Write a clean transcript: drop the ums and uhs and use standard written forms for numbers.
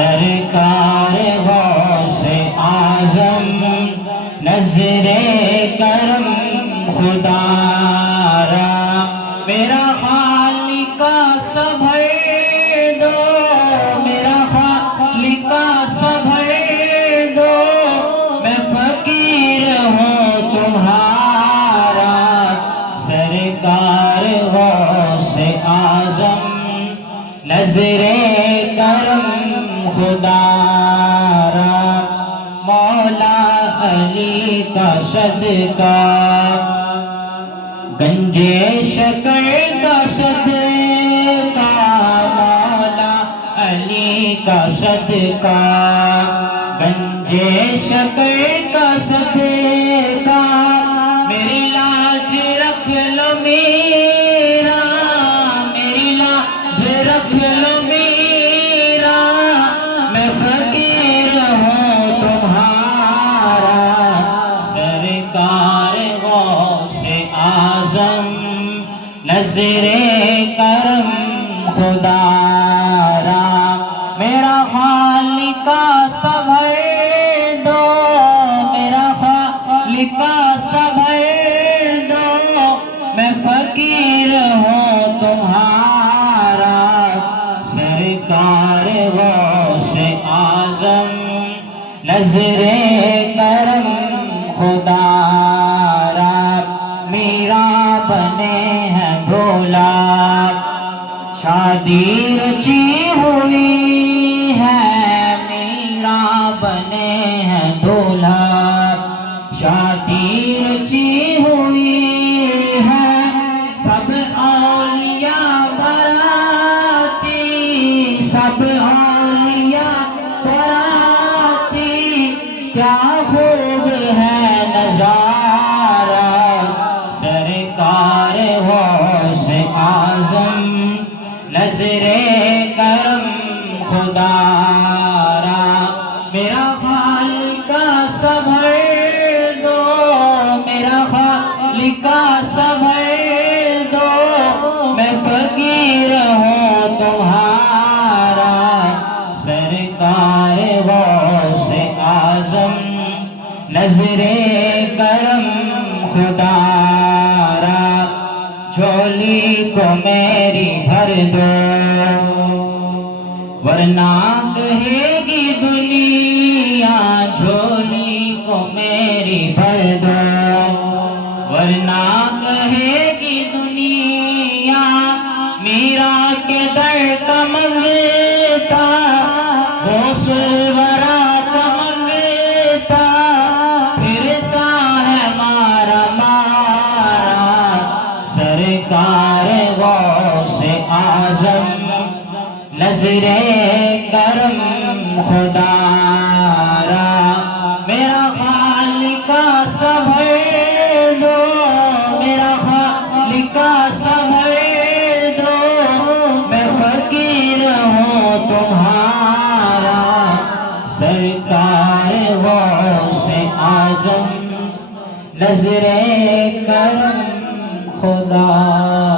سرکار غوث اعظم نظر کرم خدا را میرا خالق سبھر دو، میرا خالق سبھر دو، میں فقیر ہوں تمہارا سرکار غوث اعظم نظر کرم خدا را مولا علی کا صدقہ گنجے شکر کا صدقہ، مولا علی کا صدقہ گنجے شکر کا صدقہ، میری لاج رکھ لو میرا، میری لاج رکھ لو میرا، میں فقیر ہوں تمہارا سرکار غوث اعظم نظر کرم خدا را میرا خالق سبھر دو، میرا خالق سبھر دو، میں فقیر ہوں تمہارا سرکار غوث اعظم نظر کرم خدا را میرا بنے ہیں بھولا، شادی رچی ہوئی ہے، میرا بنے ہیں دولہا، شادی رچی ہوئی ہے، سب اولیاء باراتی، سب اولیاء باراتی، کیا خوب ہے نظارہ سرکار غوث اعظم نظر کرم خدا را میرا خالق سبھر دو، میرا خالق سبھر دو، میں فقیر ہوں تمہارا سرکار غوث اعظم نظر کرم خدا را جھولی کو میری بھر دو، ورنہ کہے گی دنیا، جھولی کو میری بھر دو، ورنہ کہے گی دنیا میرا کے در کا منگتا، غوث الورا کا منگتا، پھرتا ہے مارا مارا سرکار غوث اعظم نظر کرم خدا را میرا خالق سبھر دو، میرا خالق سبھر دو، میں فقیر ہوں تمہارا سرکار غوث اعظم نظر کرم خدا